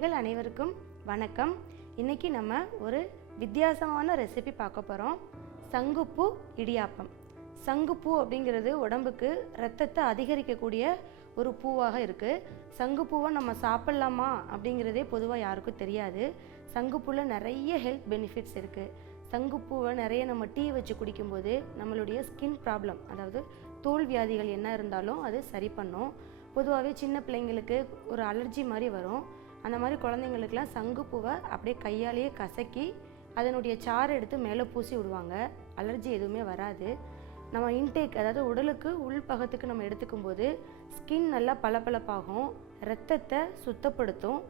நேயர்கள் அனைவருக்கும் வணக்கம். இன்னைக்கு நம்ம ஒரு வித்தியாசமான ரெசிபி பார்க்க போகிறோம் சங்குப்பூ இடியாப்பம். சங்குப்பூ அப்படிங்கிறது உடம்புக்கு ரத்தத்தை அதிகரிக்கக்கூடிய ஒரு பூவாக இருக்குது சங்குப்பூவை நம்ம சாப்பிட்லாமா அப்படிங்கிறதே பொதுவாக யாருக்கும் தெரியாது. சங்குப்பூவில் நிறைய ஹெல்த் பெனிஃபிட்ஸ் இருக்குது சங்குப்பூவை நிறைய நம்ம டீ வச்சு குடிக்கும்போது நம்மளுடைய ஸ்கின் ப்ராப்ளம் அதாவது தோல் வியாதிகள் என்ன இருந்தாலும் அது சரி பண்ணும். பொதுவாகவே சின்ன பிள்ளைங்களுக்கு ஒரு அலர்ஜி மாதிரி வரும். அந்த மாதிரி குழந்தைங்களுக்குலாம் சங்குப்பூவை அப்படியே கையாலேயே கசக்கி அதனுடைய சாறு எடுத்து மேலே பூசி விடுவாங்க. அலர்ஜி எதுவுமே வராது. நம்ம இன்டேக் அதாவது உடலுக்கு உள்பகத்துக்கு நம்ம எடுத்துக்கும் போது ஸ்கின் நல்லா பளபளப்பாகும். ரத்தத்தை சுத்தப்படுத்தும்.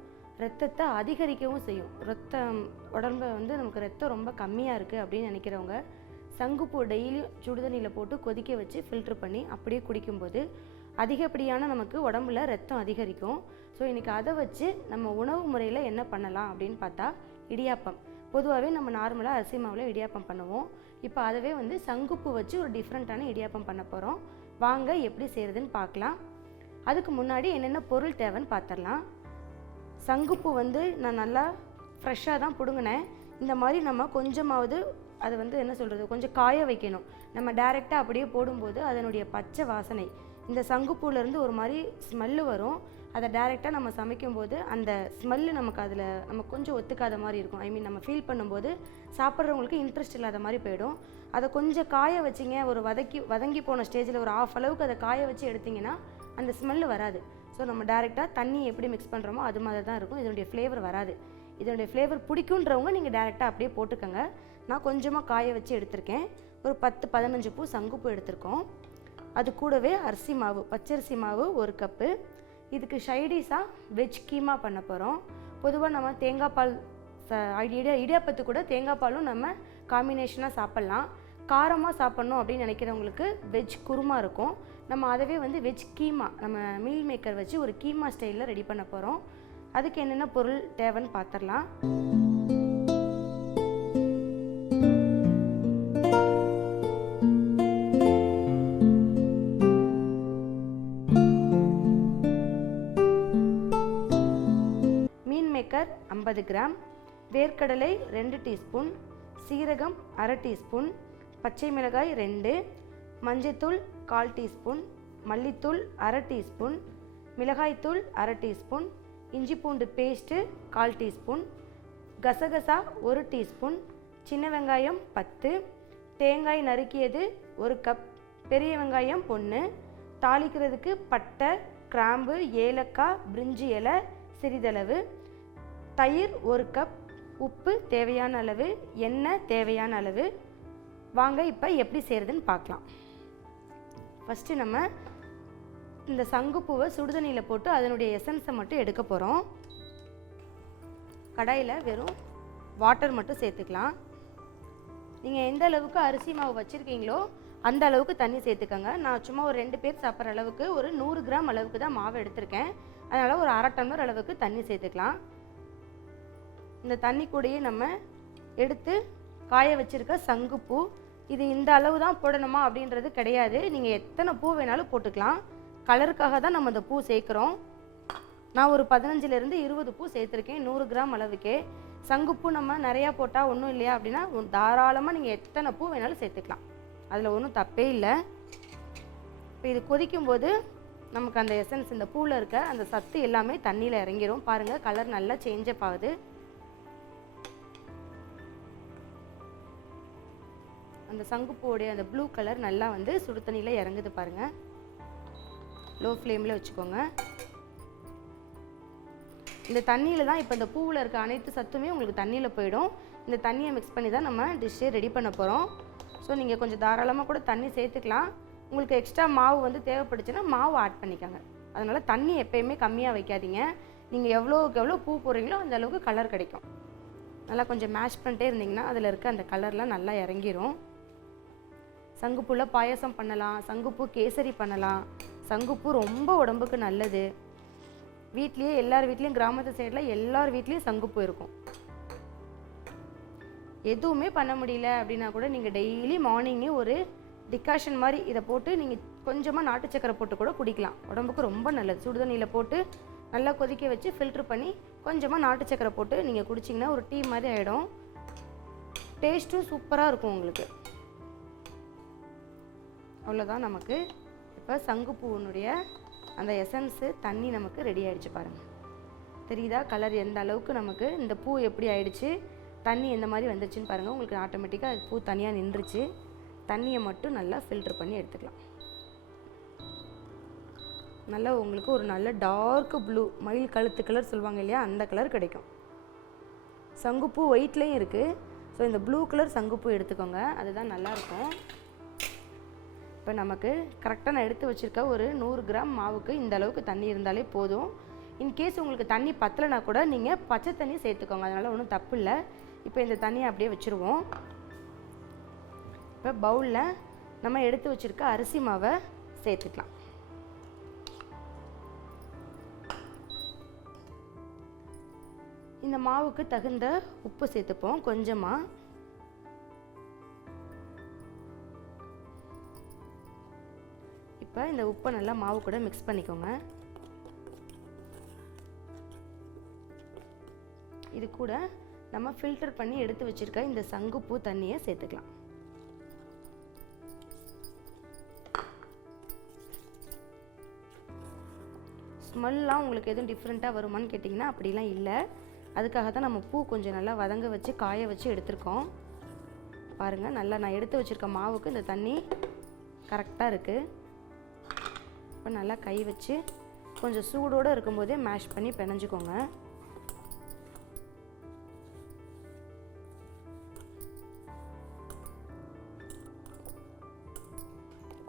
ரத்தத்தை அதிகரிக்கவும் செய்யும். ரத்தம் உடம்பு வந்து நமக்கு ரத்தம் ரொம்ப கம்மியாக இருக்குது அப்படின்னு நினைக்கிறவங்க சங்குப்பூ டெய்லியும் சுடுதண்ணியில் போட்டு கொதிக்க வச்சு ஃபில்ட்ரு பண்ணி அப்படியே குடிக்கும்போது அதிகப்படியான நமக்கு உடம்புல ரத்தம் அதிகரிக்கும். ஸோ இன்றைக்கி அதை வச்சு நம்ம உணவு முறையில் என்ன பண்ணலாம் அப்படின்னு பார்த்தா இடியாப்பம். பொதுவாகவே நம்ம நார்மலாக அரிசி மாவில் இடியாப்பம் பண்ணுவோம். இப்போ அதவே வந்து சங்குப்பு வச்சு ஒரு டிஃப்ரெண்ட்டான இடியாப்பம் பண்ண போகிறோம் வாங்க எப்படி செய்கிறதுன்னு பார்க்கலாம். அதுக்கு முன்னாடி என்னென்ன பொருள் தேவைன்னு பார்த்துடலாம் சங்குப்பு வந்து நான் நல்லா ஃப்ரெஷ்ஷாக தான் பிடுங்கினேன். இந்த மாதிரி நம்ம கொஞ்சமாவது அதை வந்து என்ன சொல்கிறது கொஞ்சம் காய வைக்கணும். நம்ம டைரெக்டாக அப்படியே போடும்போது அதனுடைய பச்சை வாசனை. இந்த சங்குப்பூலேருந்து ஒரு மாதிரி ஸ்மெல்லு வரும். அதை டைரெக்டாக நம்ம சமைக்கும்போது அந்த ஸ்மெல்லு நமக்கு அதில் நம்ம கொஞ்சம் ஒத்துக்காத மாதிரி இருக்கும். ஐ மீன் நம்ம ஃபீல் பண்ணும்போது சாப்பிட்றவங்களுக்கு இன்ட்ரெஸ்ட் இல்லாத மாதிரி போயிடும். அதை கொஞ்சம் காய வச்சிங்க ஒரு வதக்கி வதங்கி போன ஸ்டேஜில் ஒரு ஆஃப் அளவுக்கு அதை காய வச்சு எடுத்திங்கன்னா அந்த ஸ்மெல்லு வராது. ஸோ நம்ம டேரெக்டாக தண்ணி எப்படி மிக்ஸ் பண்ணுறோமோ அது மாதிரி தான் இருக்கும். இதனுடைய ஃப்ளேவர் வராது. இதனுடைய ஃப்ளேவர் பிடிக்குன்றவங்க நீங்கள் டேரெக்டாக அப்படியே போட்டுக்கோங்க. நான் கொஞ்சமாக காய வச்சு எடுத்திருக்கேன். ஒரு பத்து பதினஞ்சு பூ சங்குப்பூ எடுத்திருக்கோம். அது கூடவே அரிசி மாவு பச்சரிசி மாவு ஒரு கப்பு இதுக்கு ஷைடிஸாக வெஜ் கீமா பண்ண போகிறோம் பொதுவாக நம்ம தேங்காய் பால் இடியா இடியாப்பத்து கூட தேங்காய் பாலும் நம்ம காம்பினேஷனாக சாப்பிட்லாம். காரமாக சாப்பிட்ணும் அப்படின்னு நினைக்கிறவங்களுக்கு வெஜ் குருமா இருக்கும். நம்ம அதவே வந்து வெஜ் கீமா நம்ம மீல் மேக்கர் வச்சு ஒரு கீமா ஸ்டைலில் ரெடி பண்ண போகிறோம் அதுக்கு என்னென்ன பொருள் தேவைன்னு பார்த்துடலாம் ஐம்பது கிராம். வேர்க்கடலை ரெண்டு டீஸ்பூன். சீரகம் அரை டீஸ்பூன். பச்சை மிளகாய் ரெண்டு. மஞ்சத்தூள் கால் டீஸ்பூன். மல்லித்தூள் அரை டீஸ்பூன். மிளகாய்த்தூள் அரை டீஸ்பூன். இஞ்சி பூண்டு பேஸ்ட்டு கால் டீஸ்பூன். கசகசா ஒரு டீஸ்பூன். சின்ன வெங்காயம் பத்து. தேங்காய் நறுக்கியது ஒரு கப். பெரிய வெங்காயம் ஒன்று தாளிக்கிறதுக்கு பட்டை கிராம்பு ஏலக்காய் பிரிஞ்சி இலை சிறிதளவு. தயிர் ஒரு கப் உப்பு தேவையான அளவு எண்ணெய் தேவையான அளவு. வாங்க இப்போ எப்படி செய்கிறதுன்னு பார்க்கலாம். ஃபஸ்ட்டு நம்ம இந்த சங்குப்பூவை சுடுதண்ணியில் போட்டு அதனுடைய எசன்ஸை மட்டும் எடுக்க போகிறோம் கடாயில் வெறும் வாட்டர் மட்டும் சேர்த்துக்கலாம். நீங்கள் எந்த அளவுக்கு அரிசி மாவு வச்சுருக்கீங்களோ அந்த அளவுக்கு தண்ணி சேர்த்துக்கோங்க. நான் சும்மா ஒரு ரெண்டு பேர் சாப்பிட்ற அளவுக்கு ஒரு நூறு கிராம் அளவுக்கு தான் மாவு எடுத்திருக்கேன். அதனால் ஒரு அரை டம்ளர் அளவுக்கு தண்ணி சேர்த்துக்கலாம். இந்த தண்ணி கூடையே நம்ம எடுத்து காய வச்சுருக்க சங்குப்பூ. இது இந்த அளவு தான் போடணுமா அப்படின்றது கிடையாது. நீங்கள் எத்தனை பூ வேணாலும் போட்டுக்கலாம். கலருக்காக தான் நம்ம இந்த பூ சேர்க்குறோம். நான் ஒரு பதினஞ்சுலேருந்து இருபது பூ சேர்த்துருக்கேன். நூறு கிராம் அளவுக்கே. சங்குப்பூ நம்ம நிறையா போட்டால் ஒன்றும் இல்லையா அப்படின்னா தாராளமாக நீங்கள் எத்தனை பூ வேணாலும் சேர்த்துக்கலாம். அதில் ஒன்றும் தப்பே இல்லை. இப்போ இது கொதிக்கும்போது நமக்கு அந்த எசன்ஸ் இந்த பூவில் இருக்க அந்த சத்து எல்லாமே தண்ணியில் இறங்கிரும். பாருங்கள் கலர் நல்லா சேஞ்சப் ஆகுது. அந்த சங்குப்பூவுடைய அந்த ப்ளூ கலர் நல்லா வந்து சுடு தண்ணியில் இறங்குது பாருங்கள் லோ ஃப்ளேமில் வச்சுக்கோங்க. இந்த தண்ணியில் தான் இப்போ இந்த பூவில் இருக்க அனைத்து சத்துமே உங்களுக்கு தண்ணியில் போயிடும். இந்த தண்ணியை மிக்ஸ் பண்ணி தான் நம்ம டிஷ்ஷே ரெடி பண்ண போகிறோம் ஸோ நீங்கள் கொஞ்சம் தாராளமாக கூட தண்ணி சேர்த்துக்கலாம். உங்களுக்கு எக்ஸ்ட்ரா மாவு வந்து தேவைப்படுச்சுன்னா மாவு ஆட் பண்ணிக்கோங்க. அதனால் தண்ணி எப்பயுமே கம்மியாக வைக்காதீங்க. நீங்கள் எவ்வளோக்கு எவ்வளோ பூ போடுறீங்களோ அந்த அளவுக்கு கலர் கிடைக்கும். நல்லா கொஞ்சம் மேஷ் பண்ணிட்டே இருந்தீங்கன்னா அதில் இருக்க அந்த கலர்லாம் நல்லா இறங்கிரும். சங்குப்பூவில் பாயசம் பண்ணலாம் சங்குப்பூ கேசரி பண்ணலாம். சங்குப்பூ ரொம்ப உடம்புக்கு நல்லது. வீட்லேயே எல்லார் வீட்லேயும் கிராமத்து சைடில் எல்லார் வீட்லேயும் சங்குப்பூ இருக்கும். எதுவுமே பண்ண முடியல அப்படின்னா கூட நீங்கள் டெய்லி மார்னிங்கே ஒரு டிகாஷன் மாதிரி இதை போட்டு நீங்கள் கொஞ்சமாக நாட்டு சக்கரை போட்டு கூட குடிக்கலாம். உடம்புக்கு ரொம்ப நல்லது. சுடுதண்ணியில் போட்டு நல்லா கொதிக்க வச்சு ஃபில்ட்ரு பண்ணி கொஞ்சமாக நாட்டு சக்கரை போட்டு நீங்கள் குடிச்சிங்கன்னா ஒரு டீ மாதிரி ஆகிடும் டேஸ்ட்டும் சூப்பராக இருக்கும் உங்களுக்கு. அவ்வளோதான் நமக்கு. இப்போ சங்குப்பூனுடைய அந்த எசன்ஸு தண்ணி நமக்கு ரெடி ஆகிடுச்சு பாருங்கள் தெரியுதா? கலர் எந்த அளவுக்கு நமக்கு இந்த பூ எப்படி ஆயிடுச்சு? தண்ணி எந்த மாதிரி வந்துருச்சுன்னு பாருங்கள் உங்களுக்கு ஆட்டோமேட்டிக்காக அது பூ தனியாக நின்றுச்சு. தண்ணியை மட்டும் நல்லா ஃபில்ட்ரு பண்ணி எடுத்துக்கலாம். நல்லா உங்களுக்கு ஒரு நல்ல டார்க் ப்ளூ மயில் கழுத்து கலர் சொல்லுவாங்க இல்லையா? அந்த கலர் கிடைக்கும். சங்குப்பூ ஒயிட்லேயும் இருக்குது ஸோ இந்த ப்ளூ கலர் சங்குப்பூ எடுத்துக்கோங்க. அதுதான் நல்லாயிருக்கும் இப்போ நமக்கு கரெக்டாக நான் எடுத்து வச்சுருக்க ஒரு நூறு கிராம் மாவுக்கு இந்த அளவுக்கு தண்ணி இருந்தாலே போதும். இன்கேஸ் உங்களுக்கு தண்ணி பத்தலைனா கூட நீங்கள் பச்சை தண்ணி சேர்த்துக்கோங்க. அதனால் ஒன்றும் தப்பு இல்லை. இப்போ இந்த தண்ணியை அப்படியே வச்சுருவோம். இப்போ பவுலில் நம்ம எடுத்து வச்சுருக்க அரிசி மாவை சேர்த்துக்கலாம். இந்த மாவுக்கு தகுந்த உப்பு சேர்த்துப்போம். கொஞ்சமாக இப்போ இந்த உப்பை நல்லா மாவு கூட மிக்ஸ் பண்ணிக்கோங்க. இது கூட நம்ம ஃபில்டர் பண்ணி எடுத்து வச்சிருக்க இந்த சங்குப்பூ தண்ணியை சேர்த்துக்கலாம். ஸ்மெல்லாம் உங்களுக்கு எதுவும் டிஃப்ரெண்ட்டாக வருமான்னு கேட்டிங்கன்னா அப்படிலாம் இல்லை. அதுக்காக தான் நம்ம பூ கொஞ்சம் நல்லா வதங்க வச்சு காய வச்சு எடுத்திருக்கோம். பாருங்கள் நல்லா நான் எடுத்து வச்சுருக்க மாவுக்கு இந்த தண்ணி கரெக்டாக இருக்குது இப்போ நல்லா கை வச்சு கொஞ்சம் சூடோடு இருக்கும்போதே மேஷ் பண்ணி பிணைஞ்சிக்கோங்க.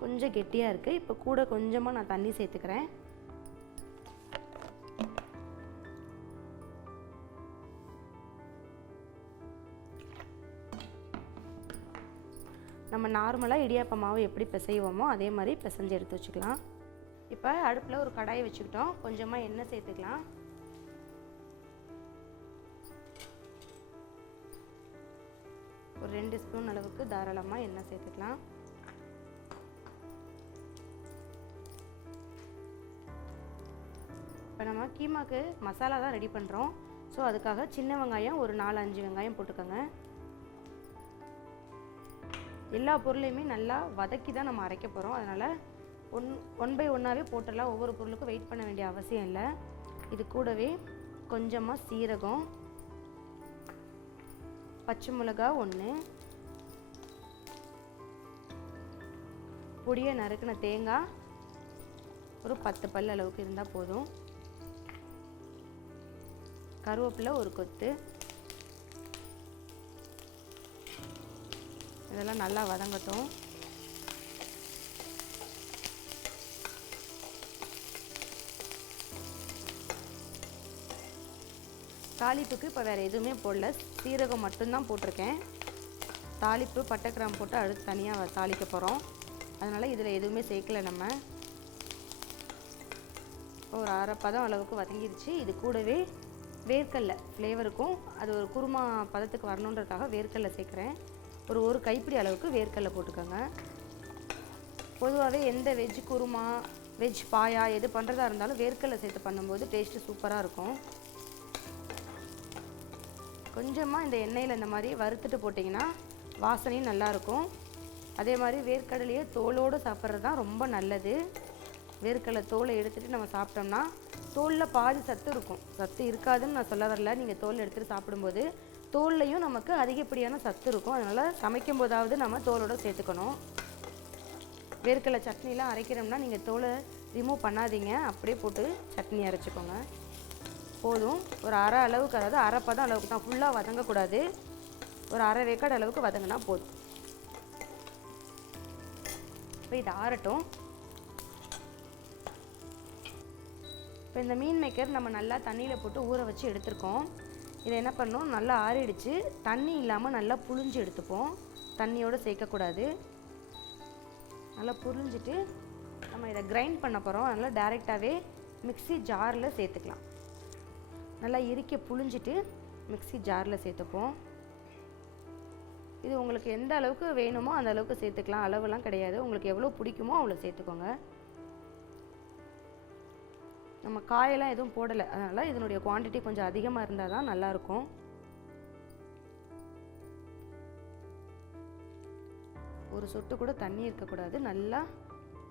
கொஞ்சம் கெட்டியாக இருக்குது இப்போ கூட கொஞ்சமாக நான் தண்ணி சேர்த்துக்கிறேன். நம்ம நார்மலாக இடியாப்ப மாவு எப்படி பிசைவோமோ அதே மாதிரி பிசைஞ்சு எடுத்து வச்சுக்கலாம். இப்போ அடுப்பில் ஒரு கடாயை வச்சுக்கிட்டோம். கொஞ்சமாக எண்ணெய் சேர்த்துக்கலாம். ஒரு ரெண்டு ஸ்பூன் அளவுக்கு தாராளமாக எண்ணெய் சேர்த்துக்கலாம். இப்போ நம்ம கீமாக்கு மசாலா தான் ரெடி பண்ணுறோம் ஸோ அதுக்காக சின்ன வெங்காயம் ஒரு நாலு அஞ்சு வெங்காயம் போட்டுக்கோங்க. எல்லா பொருளையுமே நல்லா வதக்கி தான் நம்ம அரைக்க போகிறோம் அதனால் ஒன் ஒன் பை ஒன்றாவே போட்டுடலாம். ஒவ்வொரு பொருளுக்கும் வெயிட் பண்ண வேண்டிய அவசியம் இல்லை. இது கூடவே கொஞ்சமாக சீரகம் பச்சை மிளகா ஒன்று பொடியை நறுக்கின தேங்காய் ஒரு பத்து பல் அளவுக்கு இருந்தால் போதும். கருவேப்பிலை ஒரு கொத்து. இதெல்லாம் நல்லா வதங்கட்டும். தாளிப்புக்கு இப்போ வேறு எதுவுமே போடல. சீரகம் மட்டும்தான் போட்டிருக்கேன். தாளிப்பு பட்டை கிராம் போட்டு அடுத்து தனியாக தாளிக்க போகிறோம் அதனால் இதில் எதுவுமே சேர்க்கல நம்ம. ஒரு அரை பதம் அளவுக்கு வதங்கிடுச்சு இது கூடவே வேர்க்கடல ஃப்ளேவருக்கும் அது ஒரு குருமா பதத்துக்கு வரணுன்றதுக்காக வேர்க்கடல சேர்க்குறேன். ஒரு ஒரு கைப்பிடி அளவுக்கு வேர்க்கடல போட்டுக்கோங்க. பொதுவாகவே எந்த வெஜ் குருமா வெஜ் பாயா எது பண்ணுறதா இருந்தாலும் வேர்க்கடலை சேர்த்து பண்ணும்போது டேஸ்ட்டு சூப்பராக இருக்கும். கொஞ்சமாக இந்த எண்ணெயில் இந்த மாதிரி வறுத்துட்டு போட்டிங்கன்னா வாசனையும் நல்லாயிருக்கும். அதே மாதிரி வேர்க்கடலையே தோலோடு சாப்பிட்றது தான் ரொம்ப நல்லது. வேர்க்கடலை தோலை எடுத்துகிட்டு நம்ம சாப்பிட்டோம்னா தோலில் பாதி சத்து இருக்கும். சத்து இருக்காதுன்னு நான் சொல்ல வரல. நீங்கள் தோல் எடுத்துகிட்டு சாப்பிடும்போது தோல்லையும் நமக்கு அதிகப்படியான சத்து இருக்கும். அதனால் சமைக்கும் போதாவது நம்ம தோலோட சேர்த்துக்கணும். வேர்க்கடலை சட்னிலாம் அரைக்கிறோம்னா நீங்கள் தோலை ரிமூவ் பண்ணாதீங்க. அப்படியே போட்டு சட்னி அரைச்சிக்கோங்க. போதும். ஒரு அரை அளவுக்கு அதாவது அரை பதம் அளவுக்கு தான். ஃபுல்லாக வதங்கக்கூடாது. ஒரு அரை வேக்காடு அளவுக்கு வதங்கினா போதும். இப்போ இது ஆறட்டும். இப்போ இந்த மீன் மேக்கர் நம்ம நல்லா தண்ணியில் போட்டு ஊற வச்சு எடுத்திருக்கோம். இதை என்ன பண்ணோம்? நல்லா ஆறிடுச்சு. தண்ணி இல்லாமல் நல்லா புழிஞ்சு எடுத்துப்போம். தண்ணியோடு சேர்க்கக்கூடாது. நல்லா புழிஞ்சிட்டு நம்ம இதை கிரைண்ட் பண்ண போகிறோம் அதனால் டேரெக்டாகவே மிக்ஸி ஜாரில் சேர்த்துக்கலாம். நல்லா இறுக்கி புழிஞ்சிட்டு மிக்ஸி ஜாரில் சேர்த்துப்போம். இது உங்களுக்கு எந்த அளவுக்கு வேணுமோ அந்த அளவுக்கு சேர்த்துக்கலாம். அளவுலாம் கிடையாது. உங்களுக்கு எவ்வளோ பிடிக்குமோ அவ்வளோ சேர்த்துக்கோங்க. நம்ம காயெல்லாம் எதுவும் போடலை. அதனால் இதனுடைய குவான்டிட்டி கொஞ்சம் அதிகமாக இருந்தால் தான் நல்லாயிருக்கும். ஒரு சொட்டு கூட தண்ணி இருக்கக்கூடாது. நல்லா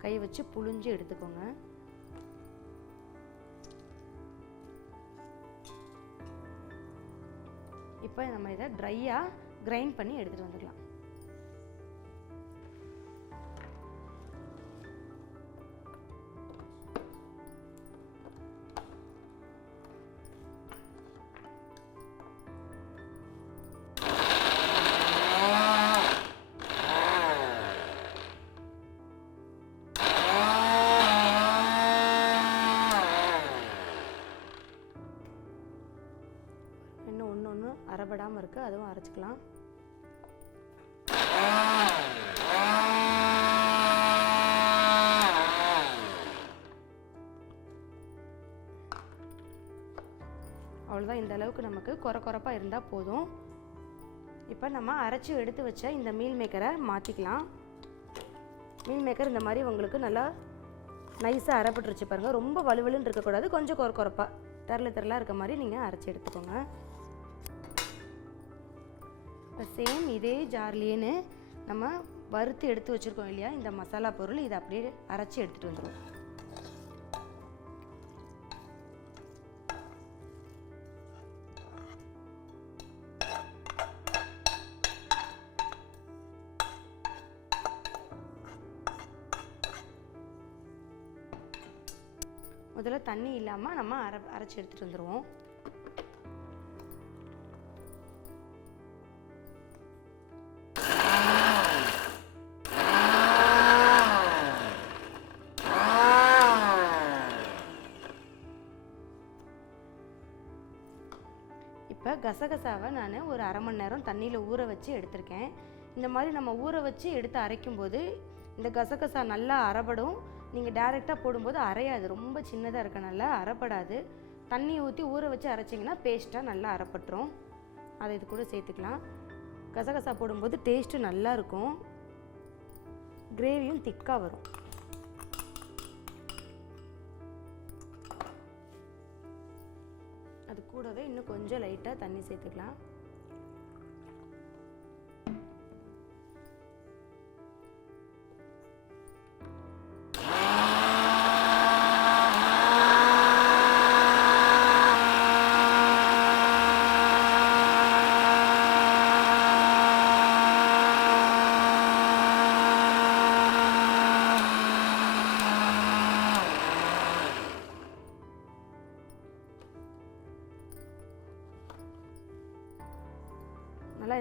கை வச்சு புழிஞ்சு எடுத்துக்கோங்க. இப்போ நம்ம இதை ட்ரையாக கிரைண்ட் பண்ணி எடுத்துகிட்டு வந்துடலாம். ஒன்று இருக்குது அதுவும் அரைச்சிக்கலாம். அவ்வளோதான் இந்த அளவுக்கு நமக்கு குறை குறைப்பாக இருந்தால் போதும். இப்போ நம்ம அரைச்சி எடுத்து வச்ச இந்த மீல் மேக்கரை மாற்றிக்கலாம் மீல் மேக்கர் இந்த மாதிரி உங்களுக்கு நல்லா நைஸாக அரைப்பட்டுருச்சு பாருங்கள் ரொம்ப வலுவலுன்னு இருக்கக்கூடாது. கொஞ்சம் குறை குறைப்பாக திரள திரளாக இருக்க மாதிரி நீங்கள் அரைச்சி எடுத்துக்கோங்க. இப்போ சேம் இதே ஜார்லேன்னு நம்ம வறுத்து எடுத்து வச்சுருக்கோம் இல்லையா? இந்த மசாலா பொருள் இதை அப்படியே அரைச்சி எடுத்துகிட்டு வந்துடுவோம் முதல்ல தண்ணி இல்லாமல் நம்ம அரை அரைச்சி எடுத்துகிட்டு வந்துடுவோம் இப்போ கசகசாவை நான் ஒரு அரை மணி நேரம் தண்ணியில் ஊற வச்சு எடுத்திருக்கேன். இந்த மாதிரி நம்ம ஊற வச்சு எடுத்து அரைக்கும்போது இந்த கசகசா நல்லா அரைபடும் நீங்கள் டைரெக்டாக போடும்போது அரையாது. ரொம்ப சின்னதாக இருக்கனால அரைப்படாது தண்ணி ஊற்றி ஊற வச்சு அரைச்சிங்கன்னா பேஸ்ட்டாக நல்லா அரைப்பட்டுரும் அதை இது கூட சேர்த்துக்கலாம். கசகசா போடும்போது டேஸ்ட்டு நல்லா இருக்கும். கிரேவியும் திக்காக வரும். அது கூடவே இன்னும் கொஞ்சம் லைட்டாக தண்ணி சேர்த்துக்கலாம்.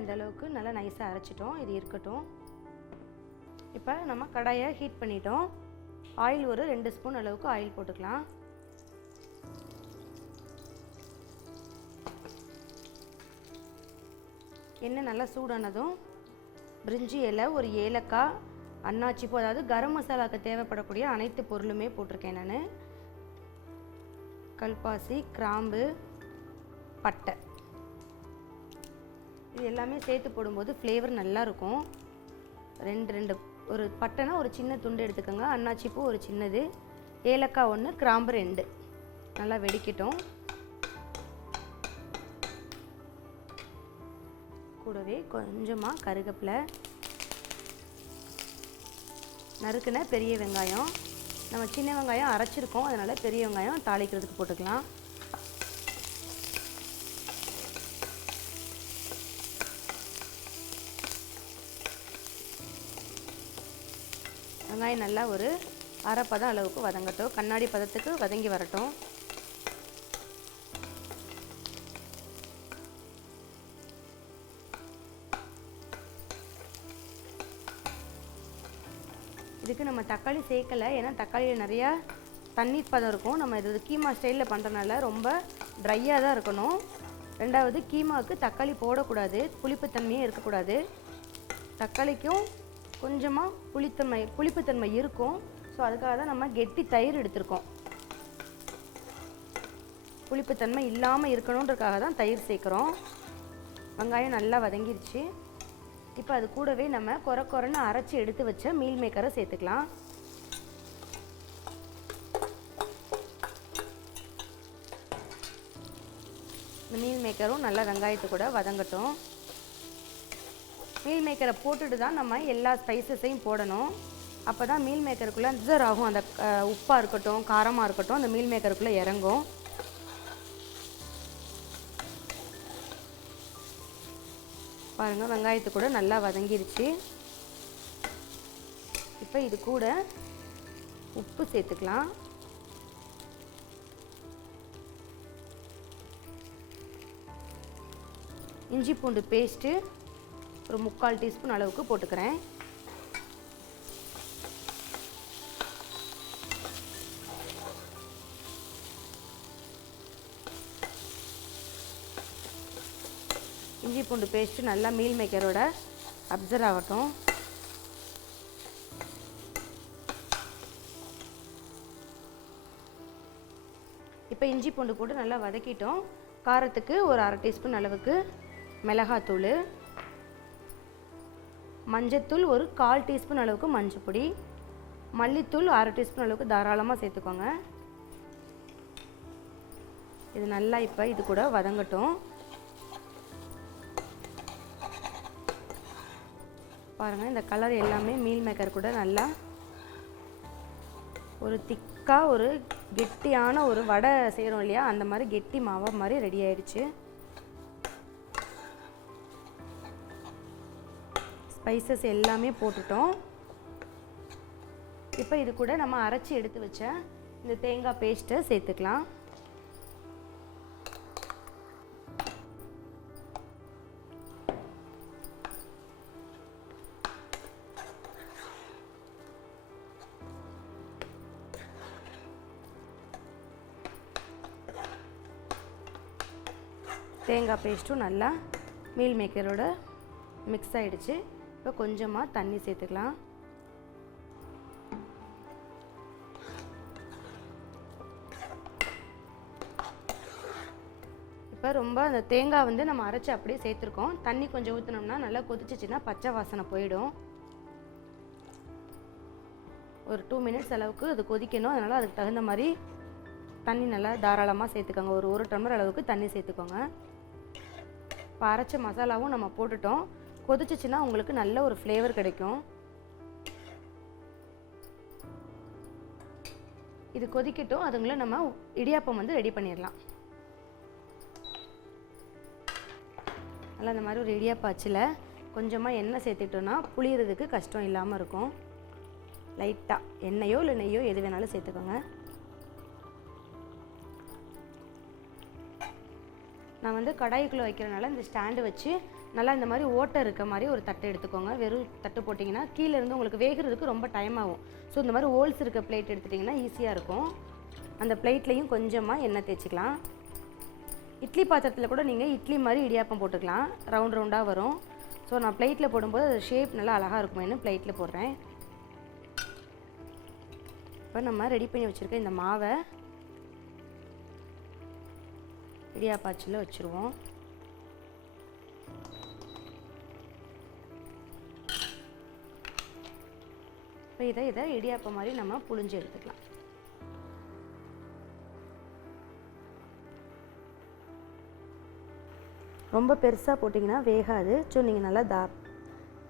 இந்த அளவுக்கு நல்லா நைஸாக அரைச்சிட்டோம். இது இருக்கட்டும். இப்போ நம்ம கடாயை ஹீட் பண்ணிட்டோம். ஆயில் ஒரு ரெண்டு ஸ்பூன் அளவுக்கு ஆயில் போட்டுக்கலாம். எண்ணெய் நல்லா சூடானதும் பிரிஞ்சி இலை ஒரு ஏலக்காய் அன்னாச்சி பூ அதாவது கரம் மசாலாவுக்கு தேவைப்படக்கூடிய அனைத்து பொருளுமே போட்டிருக்கேன் நான். கல்பாசி கிராம்பு பட்டை. இது எல்லாமே சேர்த்து போடும்போது ஃப்ளேவர் நல்லாயிருக்கும். ரெண்டு ரெண்டு ஒரு பட்டைனா ஒரு சின்ன துண்டு எடுத்துக்கோங்க. அன்னாச்சிப்பூ ஒரு சின்னது. ஏலக்காய் ஒன்று கிராம்பு ரெண்டு. நல்லா வெடிக்கட்டும். கூடவே கொஞ்சமாக கருகப்பில். நறுக்குன பெரிய வெங்காயம். நம்ம சின்ன வெங்காயம் அரைச்சிருக்கோம். அதனால் பெரிய வெங்காயம் தாளிக்கிறதுக்கு போட்டுக்கலாம். வெங்காயம் நல்லா ஒரு அரை பதம் அளவுக்கு வதங்கட்டும். கண்ணாடி பதத்துக்கு வதங்கி வரட்டும். இதுக்கு நம்ம தக்காளி சேர்க்கலை. ஏன்னா தக்காளியில் நிறையா தண்ணீர் பதம் இருக்கும். நம்ம இது கீமா ஸ்டைலில் பண்ணுறனால ரொம்ப ட்ரையாக தான் இருக்கணும். ரெண்டாவது கீமாவுக்கு தக்காளி போடக்கூடாது. புளிப்புத்தன்மையே இருக்கக்கூடாது. தக்காளிக்கும் கொஞ்சமாக புளித்தன்மை புளிப்புத்தன்மை இருக்கும். ஸோ அதுக்காக தான் நம்ம கெட்டி தயிர் எடுத்திருக்கோம். புளிப்புத்தன்மை இல்லாமல் இருக்கணுன்றக்காக தான் தயிர் சேர்க்குறோம். வெங்காயம் நல்லா வதங்கிருச்சு. இப்போ அது கூடவே நம்ம குறை குறைன்னு அரைச்சி எடுத்து வச்ச மீல் மேக்கரை சேர்த்துக்கலாம். இந்த மீல் மேக்கரும் நல்லா வெங்காயத்து கூட வதங்கட்டும். மீல் மேக்கரை போட்டுட்டு தான் நம்ம எல்லா ஸ்பைசஸையும் போடணும். அப்போ தான் மீல் மேக்கருக்குள்ளே அப்சர்வ் ஆகும். அந்த உப்பாக இருக்கட்டும் காரமாக இருக்கட்டும் அந்த மீல் மேக்கருக்குள்ளே இறங்கும். பாருங்கள் வெங்காயத்து கூட நல்லா வதங்கிருச்சு. இப்போ இது கூட உப்பு சேர்த்துக்கலாம். இஞ்சி பூண்டு பேஸ்ட்டு ஒரு முக்கால் டீஸ்பூன் அளவுக்கு போட்டுக்கிறேன். இஞ்சி பூண்டு பேஸ்ட்டு நல்லா மீல் மேக்கரோட அப்சர்வ் ஆகட்டும். இப்போ இஞ்சி பூண்டு போட்டு நல்லா வதக்கிட்டோம். காரத்துக்கு ஒரு அரை டீஸ்பூன் அளவுக்கு மிளகாத்தூள். மஞ்சத்தூள் ஒரு கால் டீஸ்பூன் அளவுக்கு மஞ்சப்பொடி மல்லித்தூள் அரை டீஸ்பூன் அளவுக்கு தாராளமாக சேர்த்துக்கோங்க. இது நல்லா இப்போ இது கூட வதங்கட்டும். பாருங்கள் இந்த கலர் எல்லாமே மீல் மேக்கர் கூட நல்லா ஒரு திக்காக ஒரு கெட்டியான ஒரு வடை செய்கிறோம் இல்லையா? அந்த மாதிரி கெட்டி மாவை மாதிரி ரெடி ஆயிடுச்சு. ஸ்பைசஸ் எல்லாமே போட்டுட்டோம். இப்போ இது கூட நம்ம அரைச்சி எடுத்து வச்ச இந்த தேங்காய் பேஸ்ட்டை சேர்த்துக்கலாம். தேங்காய் பேஸ்ட்டும் நல்லா மீல் மேக்கரோட மிக்ஸ் ஆகிடுச்சு இப்போ கொஞ்சமாக தண்ணி சேர்த்துக்கலாம். இப்போ ரொம்ப அந்த தேங்காய் வந்து நம்ம அரைச்சி அப்படியே சேர்த்துருக்கோம். தண்ணி கொஞ்சம் ஊற்றினோம்னா நல்லா கொதிச்சிச்சின்னா பச்சை வாசனை போயிடும். ஒரு டூ மினிட்ஸ் அளவுக்கு அது கொதிக்கணும். அதனால் அதுக்கு தகுந்த மாதிரி தண்ணி நல்லா தாராளமாக சேர்த்துக்கோங்க. ஒரு ஒரு டம்ளர் அளவுக்கு தண்ணி சேர்த்துக்கோங்க. இப்போ அரைச்ச மசாலாவும் நம்ம போட்டுட்டோம். கொதிச்சிச்சின்னா உங்களுக்கு நல்ல ஒரு ஃப்ளேவர் கிடைக்கும். இது கொதிக்கட்டும் அதுங்கள நம்ம இடியாப்பம் வந்து ரெடி பண்ணிடலாம். நல்லா இந்த மாதிரி ஒரு இடியாப்பாச்சில் கொஞ்சமாக எண்ணெய் சேர்த்துட்டோன்னா புளியறதுக்கு கஷ்டம் இல்லாமல் இருக்கும். லைட்டாக எண்ணெயோ இல்லை நெய்யோ எது வேணாலும் சேர்த்துக்கோங்க. நான் வந்து கடாய்க்குள்ளே வைக்கிறனால இந்த ஸ்டாண்டு வச்சு நல்லா இந்த மாதிரி ஓட்டை இருக்க மாதிரி ஒரு தட்டு எடுத்துக்கோங்க. வெறும் தட்டு போட்டிங்கன்னா கீழே இருந்து உங்களுக்கு வேகிறதுக்கு ரொம்ப டைம் ஆகும். ஸோ இந்த மாதிரி ஹோல்ஸ் இருக்க பிளேட் எடுத்துட்டிங்கன்னா ஈஸியாக இருக்கும். அந்த பிளேட்லேயும் கொஞ்சமாக எண்ணெய் தேய்ச்சிக்கலாம். இட்லி பாத்திரத்தில் கூட நீங்கள் இட்லி மாதிரி இடியாப்பம் போட்டுக்கலாம். ரவுண்ட் ரவுண்டாக வரும். ஸோ நான் பிளேட்டில் போடும்போது அது ஷேப் நல்லா அழகாக இருக்குமேனு பிளேட்டில் போடுறேன். இப்போ நம்ம ரெடி பண்ணி வச்சுருக்க இந்த மாவை இடியாப்பாச்சில் வச்சுருவோம். இப்போ இதை இதை இடியாப்பம் மாதிரி நம்ம புழிஞ்சு எடுத்துக்கலாம். ரொம்ப பெருசாக போட்டிங்கன்னா வேகாது. ஸோ நீங்கள் நல்லா தா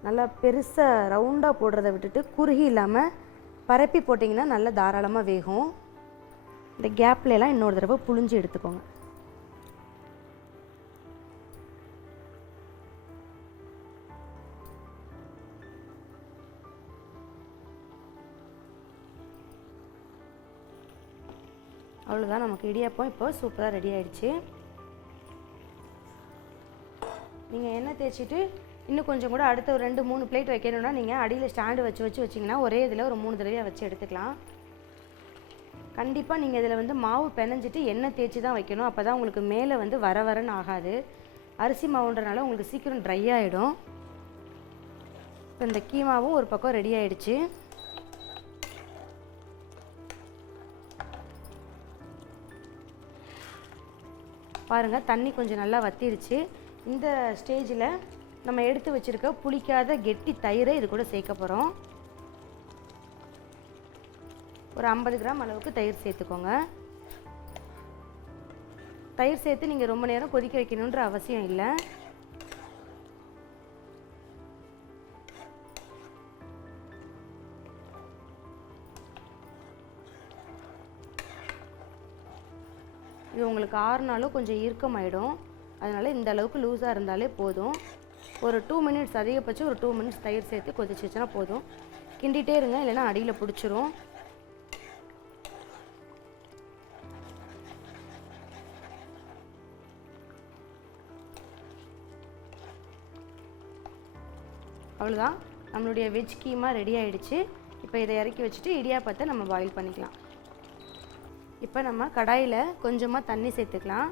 நல்லா பெருசாக ரவுண்டாக போடுறத விட்டுட்டு குறுகி இல்லாமல் பரப்பி போட்டிங்கன்னா நல்லா தாராளமாக வேகும். இந்த கேப்லலாம் இன்னொரு தடவை புழிஞ்சு எடுத்துக்கோங்க. அவ்வளோதான் நமக்கு இடியாப்பம் இப்போ சூப்பராக ரெடி ஆகிடுச்சு நீங்கள் எண்ணெய் தேய்ச்சிட்டு இன்னும் கொஞ்சம் கூட அடுத்த ஒரு ரெண்டு மூணு பிளேட் வைக்கணும்னா நீங்கள் அடியில் ஸ்டாண்டு வச்சு வச்சு வச்சிங்கன்னா ஒரே இதில் ஒரு மூணு தடவையாக வச்சு எடுத்துக்கலாம். கண்டிப்பாக நீங்கள் இதில் வந்து மாவு பிணைஞ்சிட்டு எண்ணெய் தேய்ச்சி தான் வைக்கணும். அப்போ தான் உங்களுக்கு மேலே வந்து வர வரன்னு ஆகாது. அரிசி மாவுன்றனால உங்களுக்கு சீக்கிரம் ட்ரை ஆகிடும் இப்போ இந்த கீமாவும் ஒரு பக்கம் ரெடி ஆகிடுச்சு பாருங்கள் தண்ணி கொஞ்சம் நல்லா வத்திருச்சு. இந்த ஸ்டேஜில் நம்ம எடுத்து வச்சுருக்க புளிக்காத கெட்டி தயிரை இது கூட சேர்க்க போகிறோம் ஒரு ஐம்பது கிராம் அளவுக்கு தயிர் சேர்த்துக்கோங்க. தயிர் சேர்த்து நீங்கள் ரொம்ப நேரம் கொதிக்க வைக்கணுன்ற அவசியம் இல்லை. இது உங்களுக்கு ஆறுனாலும் கொஞ்சம் இறுக்கமாயிடும். அதனால் இந்த அளவுக்கு லூஸாக இருந்தாலே போதும். ஒரு டூ மினிட்ஸ் அதிகபட்சம் ஒரு டூ மினிட்ஸ் தயிர் சேர்த்து கொதிச்சிச்சுன்னா போதும். கிண்டிகிட்டே இருங்க இல்லைன்னா அடியில் பிடிச்சிரும். அவ்வளோதான் நம்மளுடைய வெஜ் கீமா ரெடி ஆகிடுச்சு இப்போ இதை இறக்கி வச்சுட்டு இடியாப்பத்தை நம்ம பாயில் பண்ணிக்கலாம். இப்போ நம்ம கடாயில் கொஞ்சமாக தண்ணி சேர்த்துக்கலாம்.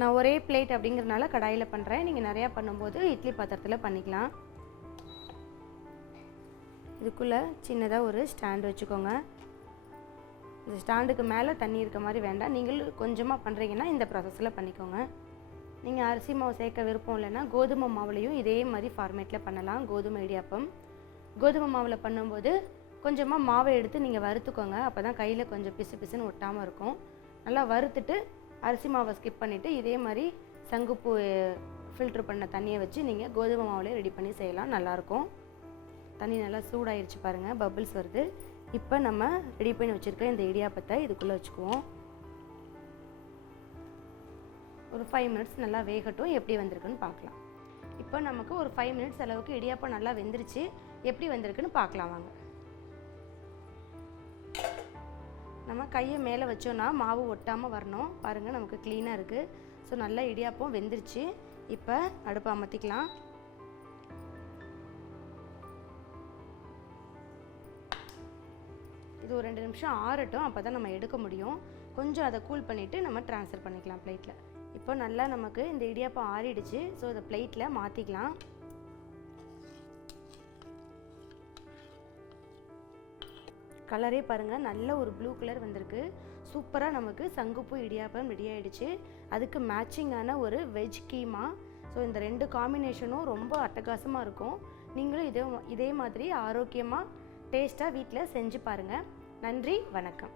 நான் ஒரே பிளேட் அப்படிங்கிறனால கடாயில் பண்ணுறேன் நீங்கள் நிறையா பண்ணும்போது இட்லி பாத்திரத்தில் பண்ணிக்கலாம். இதுக்குள்ளே சின்னதாக ஒரு ஸ்டாண்ட் வச்சுக்கோங்க. இந்த ஸ்டாண்டுக்கு மேலே தண்ணி இருக்க மாதிரி வேண்டாம். நீங்கள் கொஞ்சமாக பண்ணுறீங்கன்னா இந்த ப்ராசஸில் பண்ணிக்கோங்க. நீங்கள் அரிசி மாவு சேர்க்க விருப்பம் இல்லைன்னா கோதுமை மாவுலையும் இதே மாதிரி ஃபார்மேட்டில் பண்ணலாம். கோதுமை இடியாப்பம். கோதுமை மாவில் பண்ணும்போது கொஞ்சமாக மாவை எடுத்து நீங்கள் வறுத்துக்கோங்க. அப்போ தான் கையில் கொஞ்சம் பிசு பிசுன்னு ஒட்டாமல் இருக்கும். நல்லா வறுத்துட்டு அரிசி மாவை ஸ்கிப் பண்ணிவிட்டு இதே மாதிரி சங்குப்பூ ஃபில்ட்ரு பண்ண தண்ணியை வச்சு நீங்கள் கோதுமை மாவுலேயே ரெடி பண்ணி செய்யலாம். நல்லாயிருக்கும் தண்ணி நல்லா சூடாயிருச்சு பாருங்கள் பபிள்ஸ் வருது. இப்போ நம்ம ரெடி பண்ணி வச்சுருக்க இந்த இடியாப்பத்தை இதுக்குள்ளே வச்சுக்குவோம். ஒரு ஃபைவ் மினிட்ஸ் நல்லா வேகட்டும். எப்படி வந்திருக்குன்னு பார்க்கலாம். இப்போ நமக்கு ஒரு ஃபைவ் மினிட்ஸ் அளவுக்கு இடியாப்பம் நல்லா வெந்துருச்சு. எப்படி வந்திருக்குன்னு பார்க்கலாம் வாங்க. நம்ம கையை மேலே வச்சோன்னா மாவு ஒட்டாமல் வரணும். பாருங்கள் நமக்கு க்ளீனாக இருக்குது ஸோ நல்லா இடியாப்பம் வெந்துருச்சு. இப்போ அடுப்பை அமர்த்திக்கலாம். இது ஒரு ரெண்டு நிமிஷம் ஆறட்டும். அப்போ தான் நம்ம எடுக்க முடியும். கொஞ்சம் அதை கூல் பண்ணிவிட்டு நம்ம ட்ரான்ஸ்ஃபர் பண்ணிக்கலாம் பிளேட்டில் இப்போ நல்லா நமக்கு இந்த இடியாப்பம் ஆறிடுச்சு. ஸோ இதை பிளேட்டில் மாற்றிக்கலாம் கலரே பாருங்கள் நல்ல ஒரு ப்ளூ கலர் வந்திருக்கு. சூப்பராக நமக்கு சங்குப்பூ இடியாப்பம் ரெடி ஆகிடுச்சு அதுக்கு மேட்சிங்கான ஒரு வெஜ் கீமா. ஸோ இந்த ரெண்டு காம்பினேஷனும் ரொம்ப அட்டகாசமாக இருக்கும். நீங்களும் இதே இதே மாதிரி ஆரோக்கியமாக டேஸ்ட்டாக வீட்டில் செஞ்சு பாருங்கள் நன்றி வணக்கம்.